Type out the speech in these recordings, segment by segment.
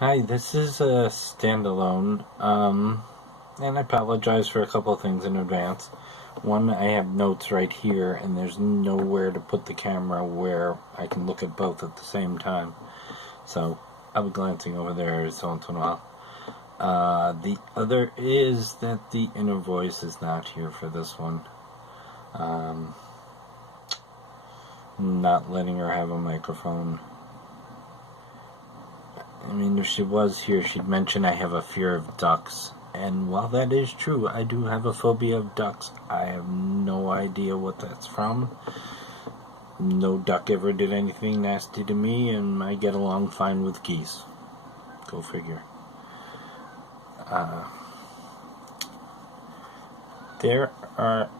Hi, this is a standalone, and I apologize for a couple of things in advance. One, I have notes right here, and there's nowhere to put the camera where I can look at both at the same time. So, I'll be glancing over there every once in a while. The other is that the inner voice is not here for this one. Not letting her have a microphone. I mean, if she was here, she'd mention I have a fear of ducks. And while that is true, I do have a phobia of ducks. I have no idea what that's from. No duck ever did anything nasty to me, and I get along fine with geese. Go figure. There are...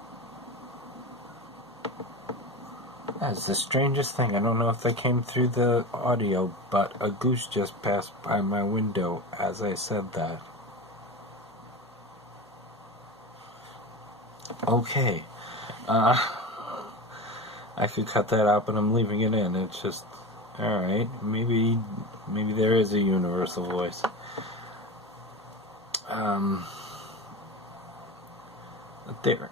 That's the strangest thing. I don't know if they came through the audio, but a goose just passed by my window as I said that. Okay. I could cut that out, but I'm leaving it in. It's just, alright, maybe there is a universal voice. There,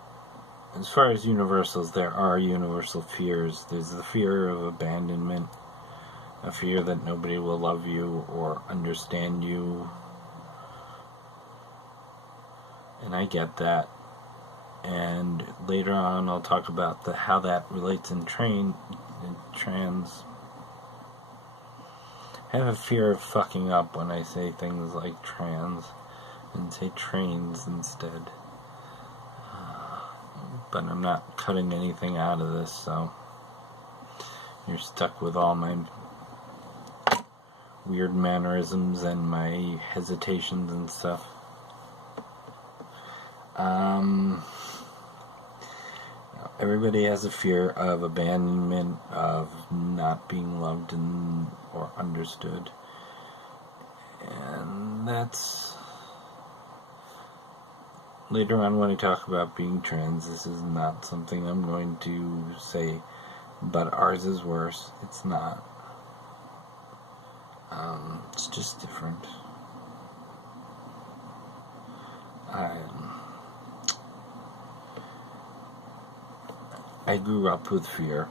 as far as universals, there are universal fears. There's the fear of abandonment, a fear that nobody will love you or understand you. And I get that. And later on I'll talk about how that relates in trans. I have a fear of fucking up when I say things like trans and say trains instead. But I'm not cutting anything out of this, so you're stuck with all my weird mannerisms and my hesitations and stuff. Everybody has a fear of abandonment, of not being loved or understood. And that's... Later on when I talk about being trans, this is not something I'm going to say, but ours is worse. It's not. It's just different. I grew up with fear.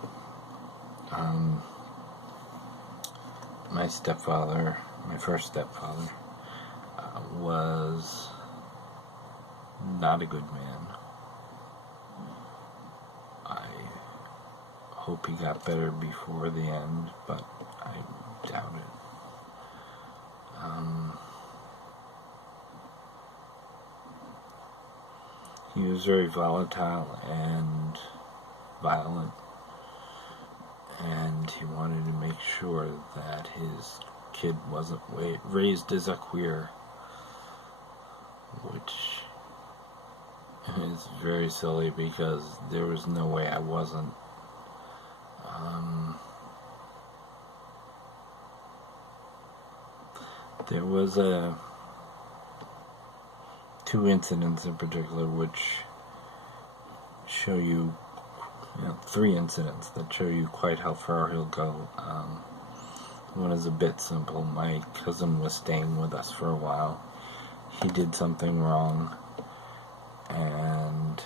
My stepfather, my first stepfather, was not a good man. I hope he got better before the end, but I doubt it. He was very volatile and violent, and he wanted to make sure that his kid wasn't raised as a queer, which is very silly because there was no way I wasn't. There was two incidents in particular which show you, three incidents that show you quite how far he'll go. One is a bit simple. My cousin was staying with us for a while. He did something wrong, and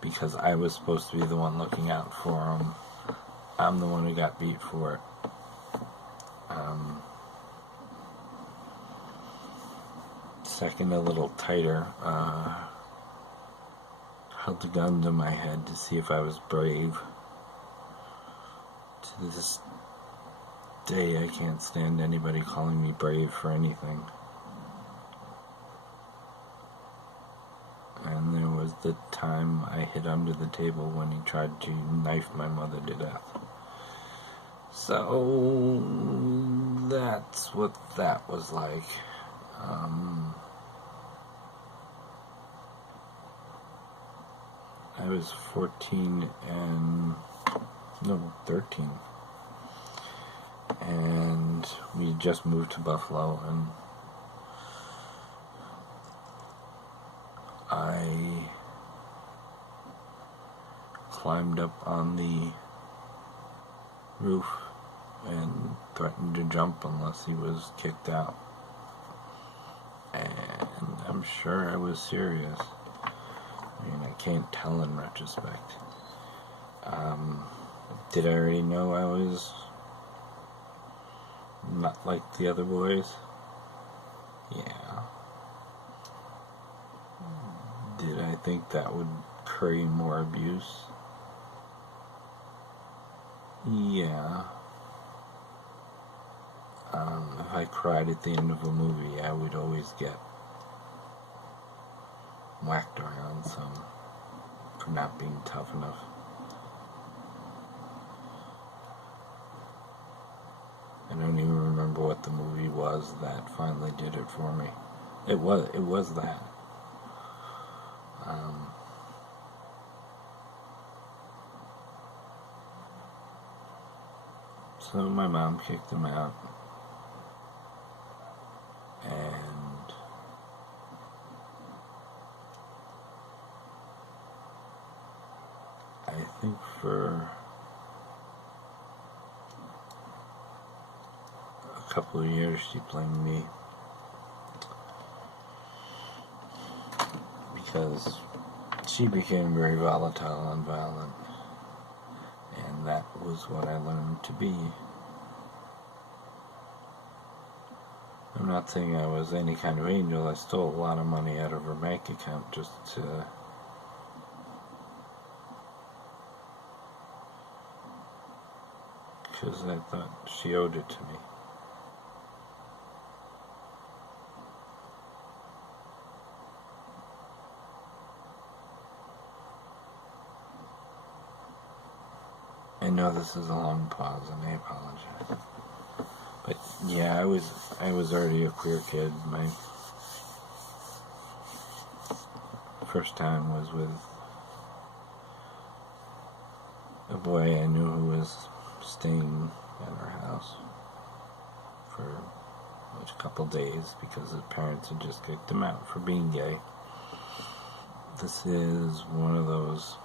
because I was supposed to be the one looking out for him, I'm the one who got beat for it. Second, a little tighter, held a gun to my head to see if I was brave. To this day, I can't stand anybody calling me brave for anything. And there was the time I hid under the table when he tried to knife my mother to death. So that's what that was like. I was 13, and we had just moved to Buffalo, and I climbed up on the roof and threatened to jump unless he was kicked out. And I'm sure I was serious. I mean, I can't tell in retrospect. Did I already know I was not like the other boys? Yeah. Did I think that would create more abuse? Yeah. If I cried at the end of a movie, I would always get whacked around some for not being tough enough. I don't even remember what the movie was that finally did it for me. It was that. So my mom kicked him out, and I think for a couple of years she blamed me because she became very volatile and violent, and that was what I learned to be. I'm not saying I was any kind of angel. I stole a lot of money out of her bank account just to because I thought she owed it to me. I know this is a long pause, and I apologize. But yeah, I was already a queer kid. My first time was with a boy I knew who was staying at our house for a couple days because his parents had just kicked him out for being gay. This is one of those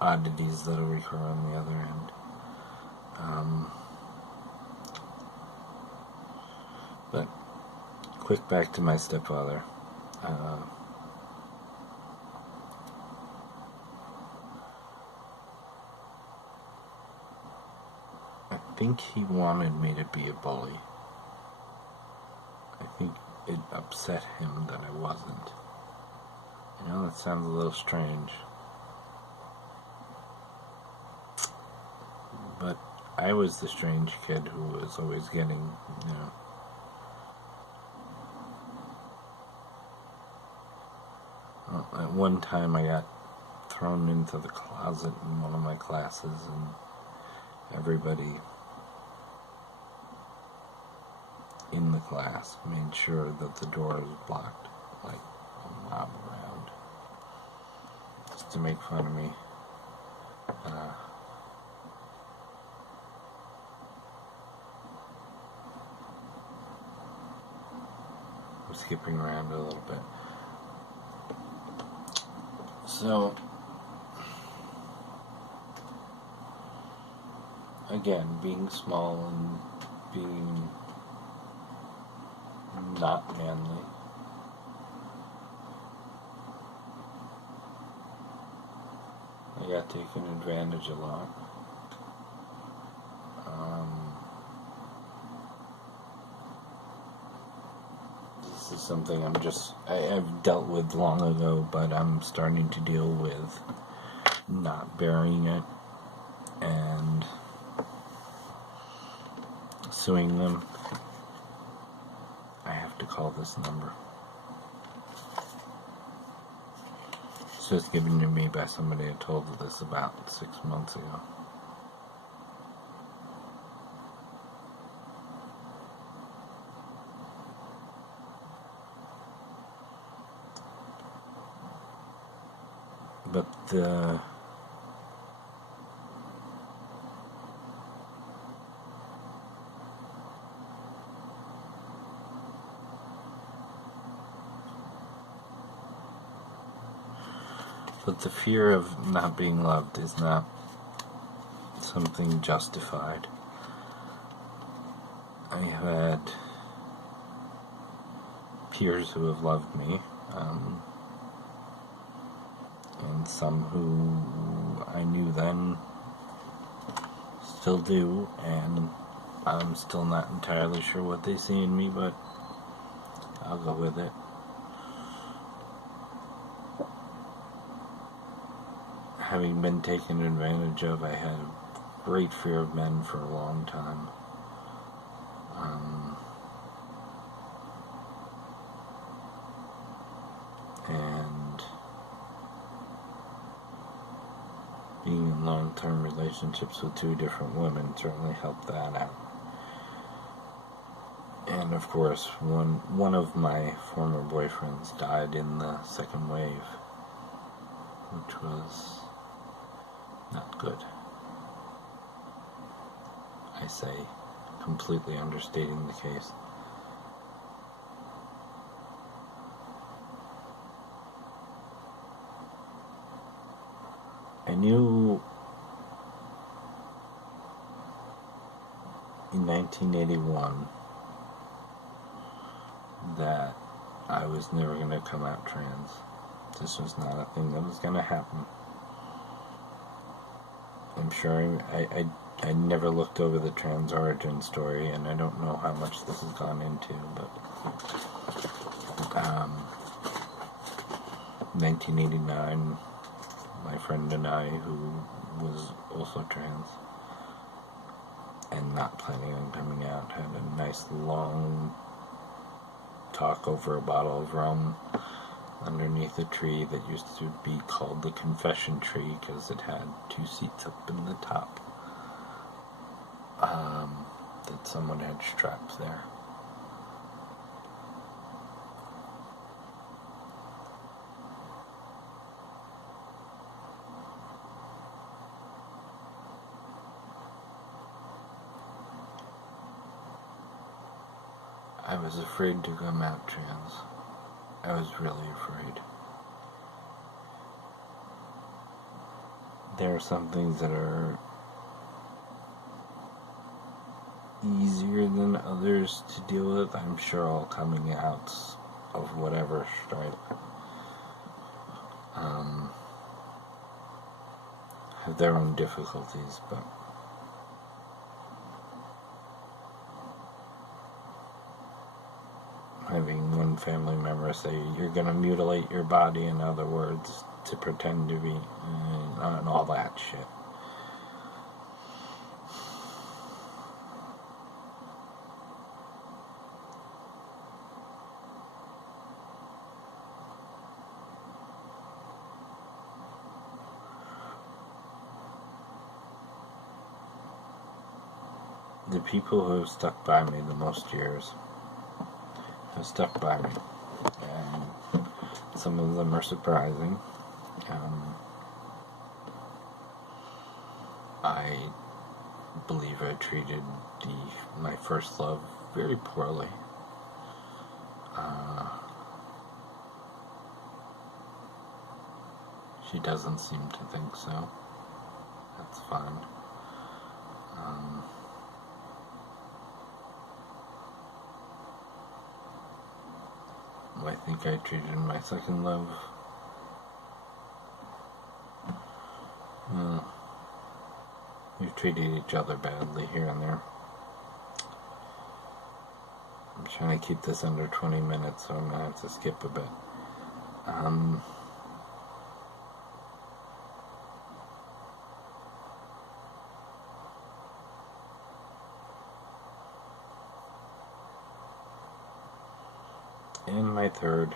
oddities that'll recur on the other end. But quick back to my stepfather. I think he wanted me to be a bully. I think it upset him that I wasn't. You know, that sounds a little strange. But I was the strange kid who was always getting, at one time I got thrown into the closet in one of my classes, and everybody in the class made sure that the door was blocked, like a mob around, just to make fun of me. I'm skipping around a little bit. So, again, being small and being not manly, I got taken advantage a lot. This is something I've dealt with long ago, but I'm starting to deal with not burying it and suing them. I have to call this number. This was given to me by somebody I told this about 6 months ago. But the fear of not being loved is not something justified. I had peers who have loved me, and some who I knew then still do, and I'm still not entirely sure what they see in me, but I'll go with it. Having been taken advantage of, I had a great fear of men for a long time. And being in long-term relationships with two different women certainly helped that out. And of course, one of my former boyfriends died in the second wave, which was not good. I say, completely understating the case. I knew in 1981 that I was never going to come out trans. This was not a thing that was going to happen. I'm sure I never looked over the trans origin story, and I don't know how much this has gone into, but 1989, my friend and I, who was also trans and not planning on coming out, had a nice long talk over a bottle of rum underneath a tree that used to be called the confession tree because it had two seats up in the top that someone had strapped there. I was afraid to come out trans. I was really afraid. There are some things that are easier than others to deal with. I'm sure all coming outs of whatever stripe have their own difficulties, but having one family member say you're going to mutilate your body, in other words, to pretend to be, and all that shit. The people who have stuck by me the most years have stuck by me, and some of them are surprising. I believe I treated my first love very poorly. She doesn't seem to think so. That's fine. I think I treated my second love we've treated each other badly here and there. I'm trying to keep this under 20 minutes, so I'm going to have to skip a bit. And my third.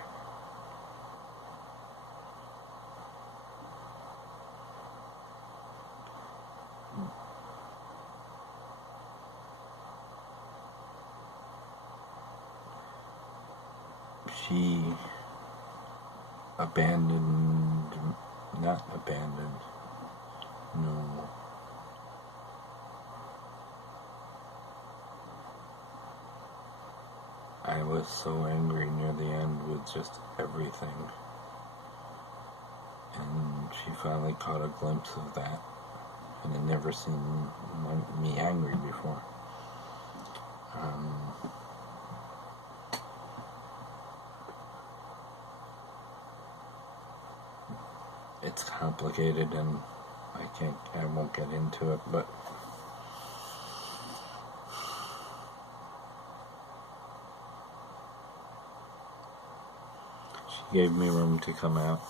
She not abandoned, no. I was so angry near the end with just everything. And she finally caught a glimpse of that. And had never seen me angry before. it's complicated, and I won't get into it, but she gave me room to come out.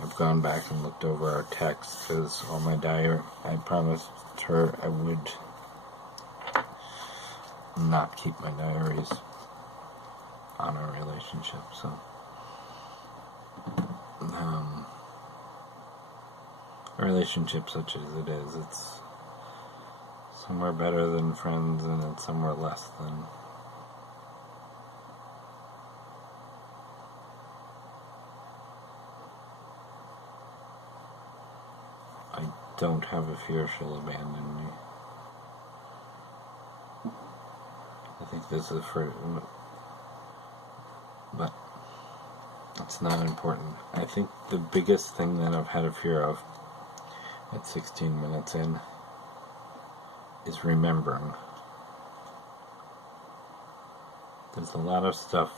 I've gone back and looked over our texts, because all my diary, I promised her I would not keep my diaries on our relationship, so a relationship such as it is, it's somewhere better than friends, and it's somewhere less than. I don't have a fear she'll abandon me. I think this is but it's not important. I think the biggest thing that I've had a fear of at 16 minutes in is remembering. There's a lot of stuff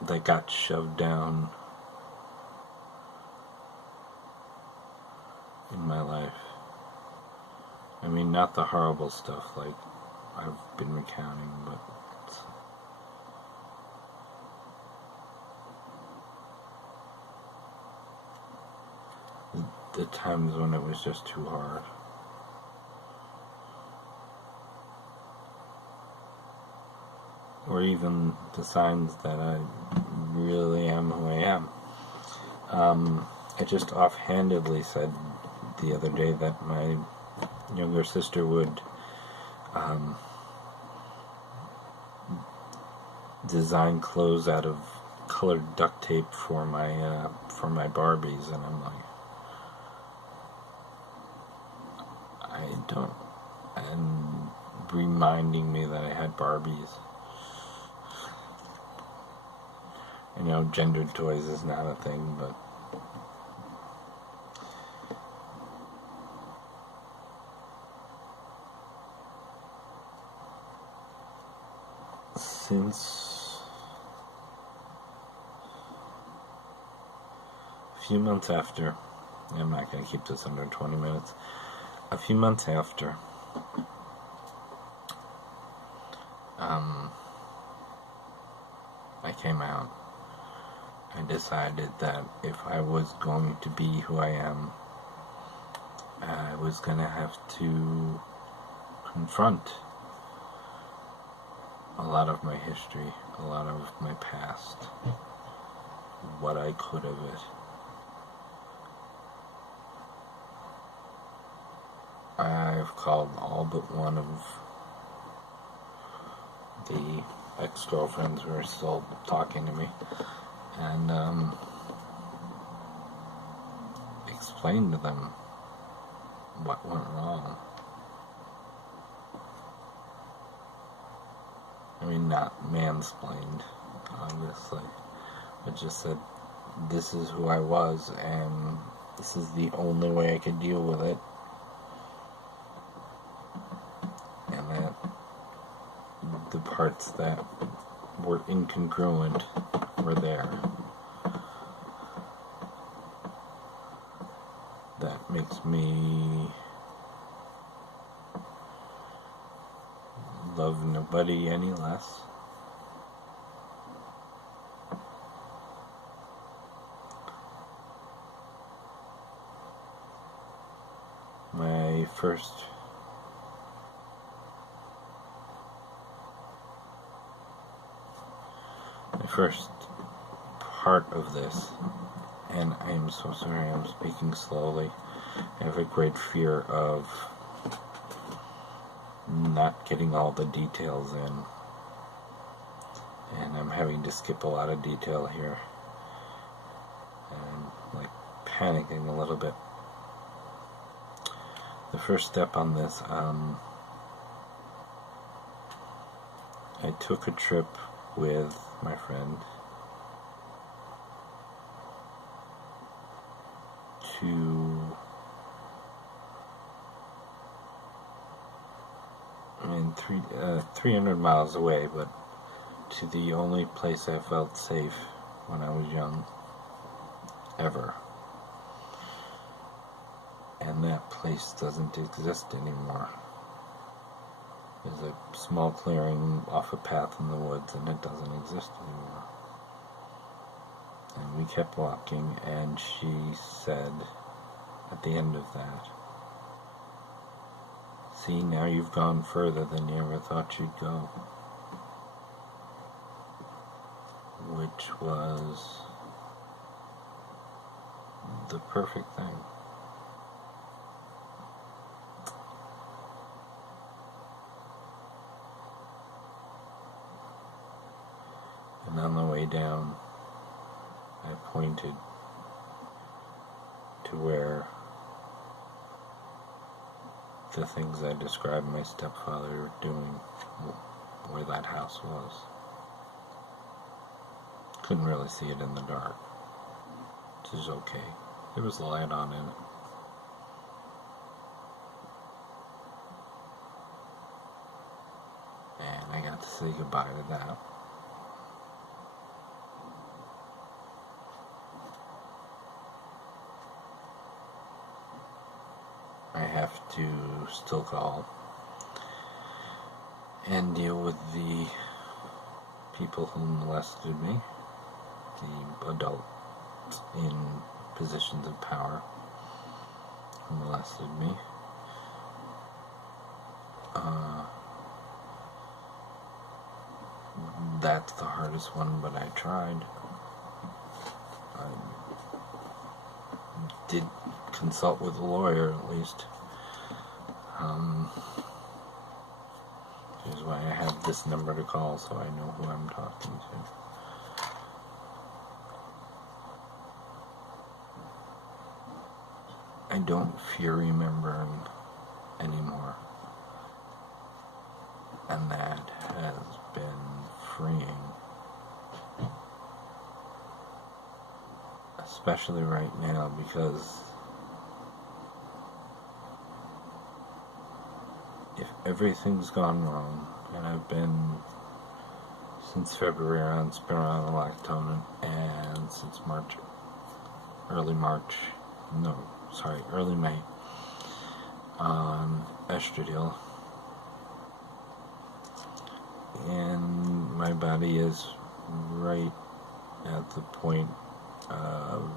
that got shoved down in my life. I mean, not the horrible stuff like I've been recounting, but the times when it was just too hard. Or even the signs that I really am who I am. I just offhandedly said the other day that my younger sister would design clothes out of colored duct tape for my Barbies, and I'm like, I don't, and reminding me that I had Barbies. You know, gendered toys is not a thing, but since a few months after, I'm not going to keep this under 20 minutes, a few months after I came out, I decided that if I was going to be who I am, I was going to have to confront a lot of my history, a lot of my past, what I could have it. I've called all but one of the ex-girlfriends who are still talking to me, and explained to them what went wrong. I mean, not mansplained, obviously, but just said, this is who I was, and this is the only way I could deal with it, and that the parts that were incongruent were there. That makes me love nobody any less. My first part of this, and I am so sorry I'm speaking slowly. I have a great fear of not getting all the details in, and I'm having to skip a lot of detail here, and I'm like panicking a little bit. The first step on this, I took a trip with my friend to, 300 miles away, but to the only place I felt safe when I was young. ever. And that place doesn't exist anymore. There's a small clearing off a path in the woods, and it doesn't exist anymore. And we kept walking, and she said at the end of that, "See, now you've gone further than you ever thought you'd go." Which was the perfect thing. And on the way down, I pointed to where the things I described my stepfather doing, where that house was. Couldn't really see it in the dark, which is okay. There was a light on in it. And I got to say goodbye to that. I have to still call and deal with the people who molested me, the adults in positions of power who molested me. That's the hardest one, but I tried. I did consult with a lawyer, at least. Which is why I have this number to call, so I know who I'm talking to. I don't fear remembering anymore, and that has been freeing, especially right now, because if everything's gone wrong, and I've been since February on spironolactone, and since early May on estradiol, and my body is right at the point of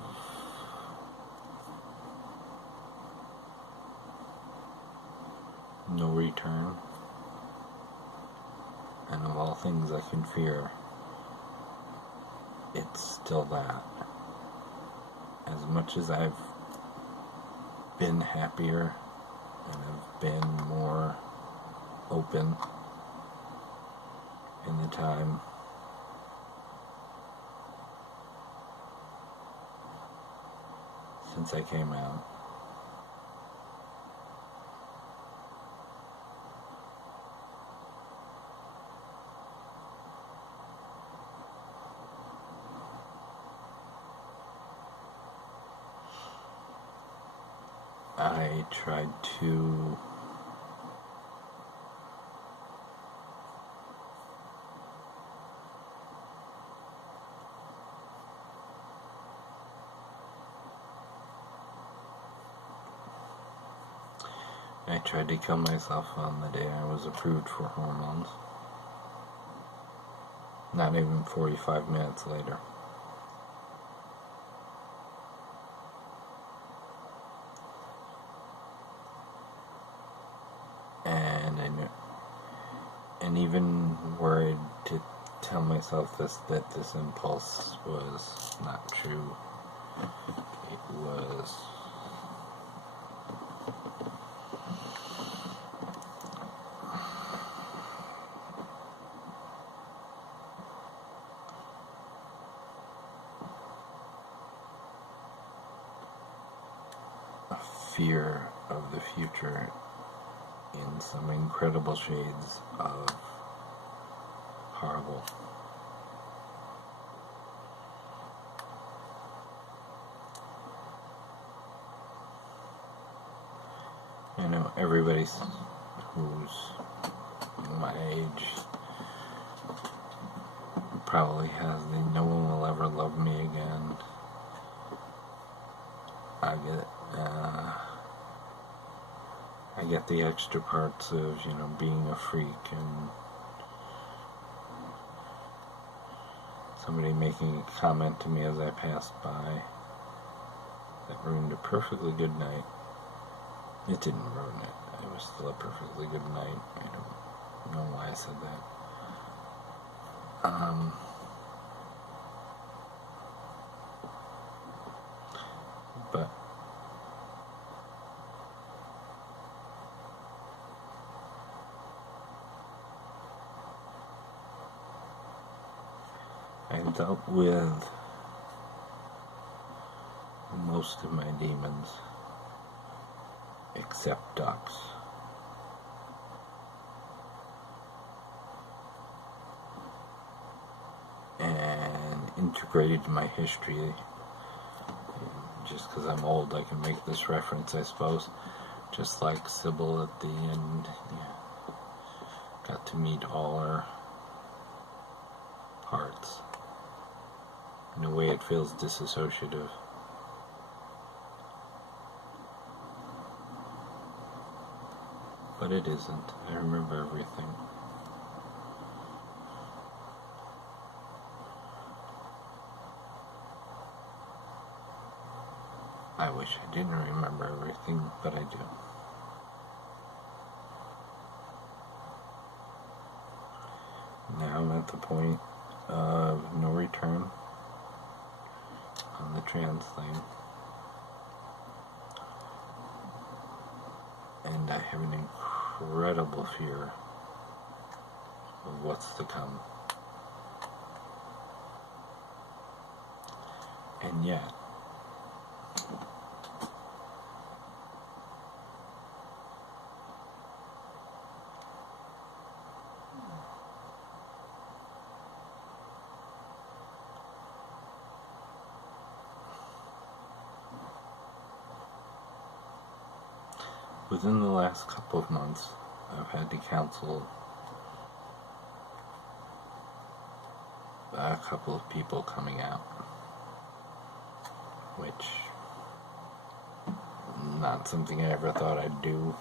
no return, and of all things I can fear, it's still that. As much as I've been happier and I've been more open in the time since I came out, I tried to kill myself on the day I was approved for hormones. Not even 45 minutes later. And even worried to tell myself that this impulse was not true. It was a fear of the future in some incredible shades of horrible. I know everybody who's my age probably has the "no one will ever love me again" I get the extra parts of, you know, being a freak and somebody making a comment to me as I passed by that ruined a perfectly good night. It didn't ruin it. It was still a perfectly good night. I don't know why I said that. But I dealt with most of my demons except ducks. And integrated my history. Just because I'm old, I can make this reference, I suppose. Just like Sybil at the end, yeah, got to meet all her parts. In a way, it feels disassociative. But it isn't. I remember everything. I wish I didn't remember everything, but I do. Now I'm at the point of no return on the trans thing. And I have an incredible fear of what's to come. And yet, within the last couple of months, I've had to counsel a couple of people coming out, which not something I ever thought I'd do.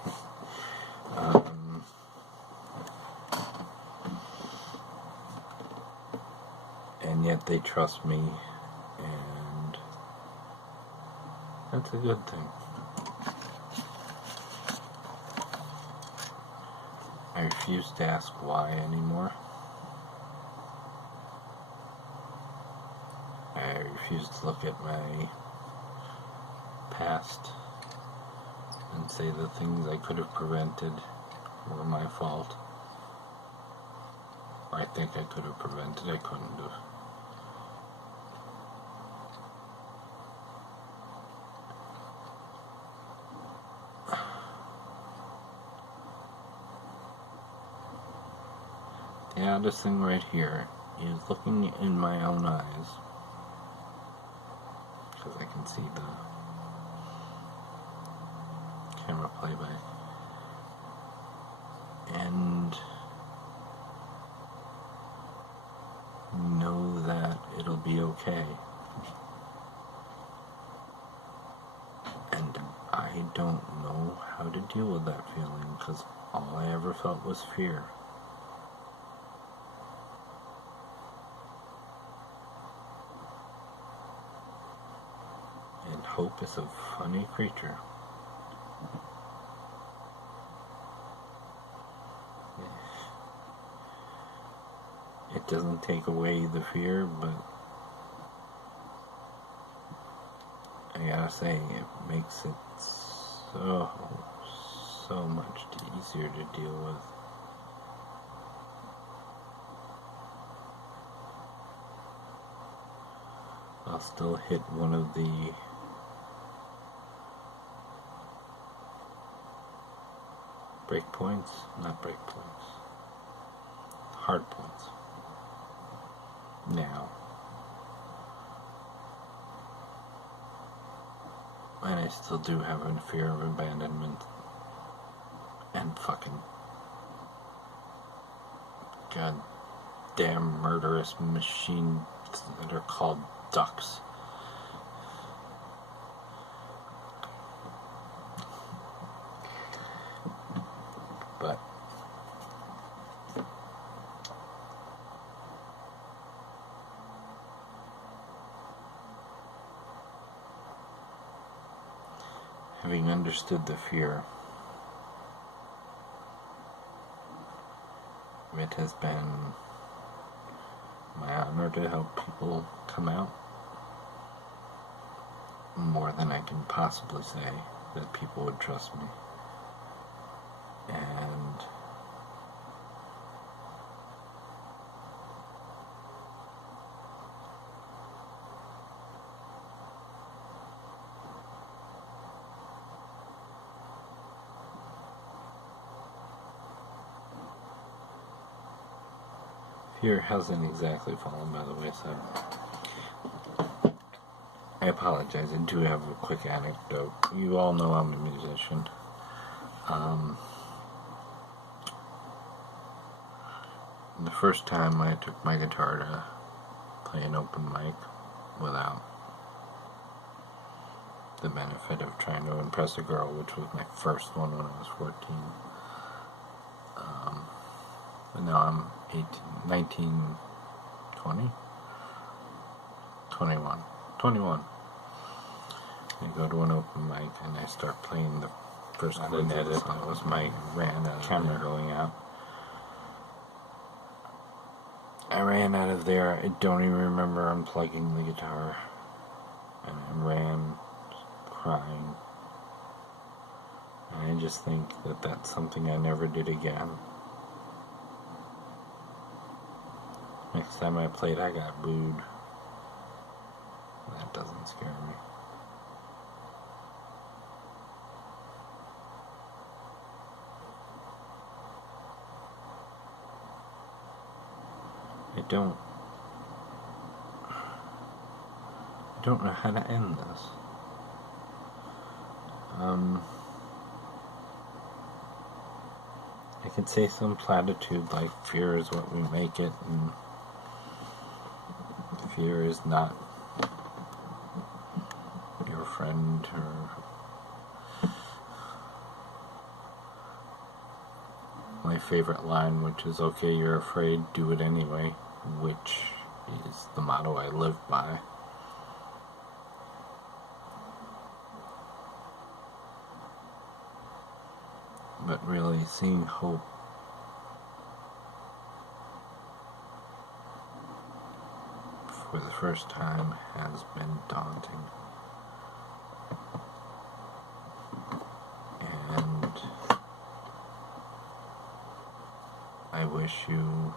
And yet they trust me, and that's a good thing. I refuse to ask why anymore. I refuse to look at my past and say the things I could have prevented were my fault. Or I think I could have prevented, I couldn't have. The oddest thing right here is looking in my own eyes, because I can see the camera playback, and know that it'll be okay. And I don't know how to deal with that feeling, because all I ever felt was fear. And hope is a funny creature. It doesn't take away the fear, but I gotta say, it makes it so much easier to deal with. I'll still hit one of the hard points. Now. And I still do have a fear of abandonment and fucking goddamn murderous machines that are called ducks. But having understood the fear, it has been my honor to help people come out more than I can possibly say that people would trust me. And fear hasn't exactly fallen by the wayside. I apologize, I do have a quick anecdote. You all know I'm a musician. The first time I took my guitar to play an open mic without the benefit of trying to impress a girl, which was my first one when I was 14. But now I'm 18, 19, 20? 21. I go to an open mic and I start playing the first chords of the song. That was my camera going out. I ran out of there. I don't even remember unplugging the guitar. And I ran crying. And I just think that that's something I never did again. Next time I played, I got booed. That doesn't scare me. I don't know how to end this. I could say some platitude like fear is what we make it, and fear is not your friend, or my favorite line, which is, okay, you're afraid, do it anyway, which is the motto I live by. But really, seeing hope for the first time has been daunting. And I wish you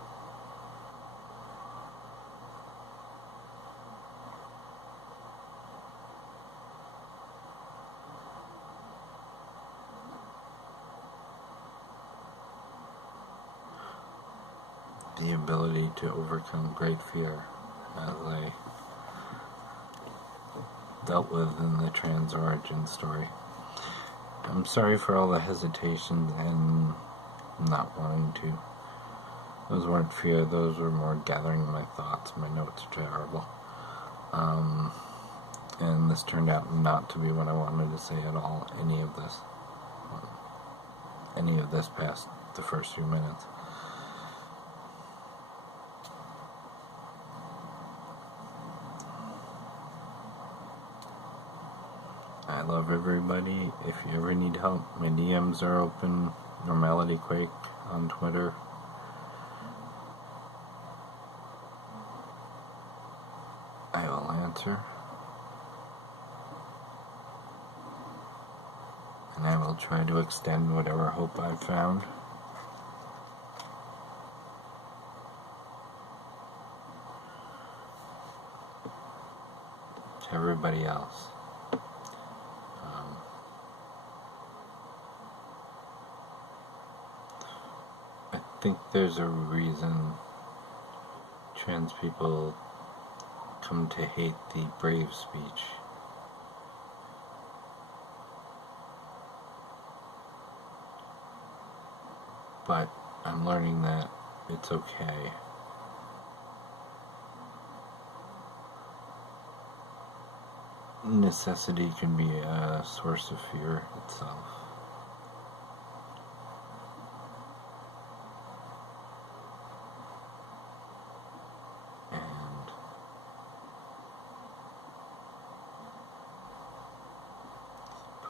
the ability to overcome great fear, as I dealt with in the trans origin story. I'm sorry for all the hesitation and not wanting to. Those weren't fear, those were more gathering my thoughts. My notes are terrible. And this turned out not to be what I wanted to say at all, any of this past the first few minutes. I love everybody. If you ever need help, my DMs are open. Normality Quake on Twitter. I will answer. And I will try to extend whatever hope I've found. To everybody else. I think there's a reason trans people come to hate the brave speech. But I'm learning that it's okay. Necessity can be a source of fear itself.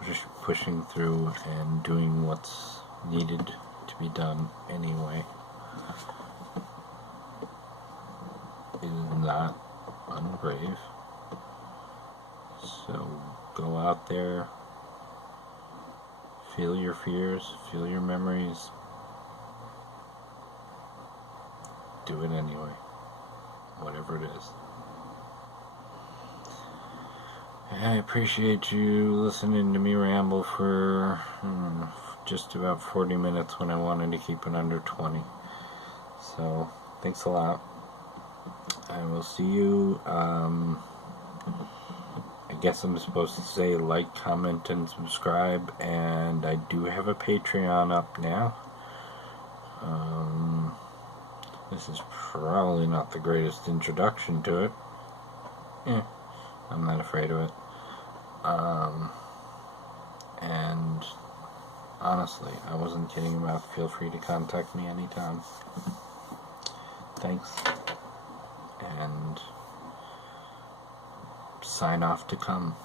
just pushing through and doing what's needed to be done anyway. Is not unbrave. So go out there, feel your fears, feel your memories, do it anyway, whatever it is. I appreciate you listening to me ramble for just about 40 minutes when I wanted to keep it under 20. So, thanks a lot. I will see you. I guess I'm supposed to say like, comment, and subscribe, and I do have a Patreon up now. This is probably not the greatest introduction to it. I'm not afraid of it. And honestly, I wasn't kidding about. Feel free to contact me anytime. Thanks. And sign off to come.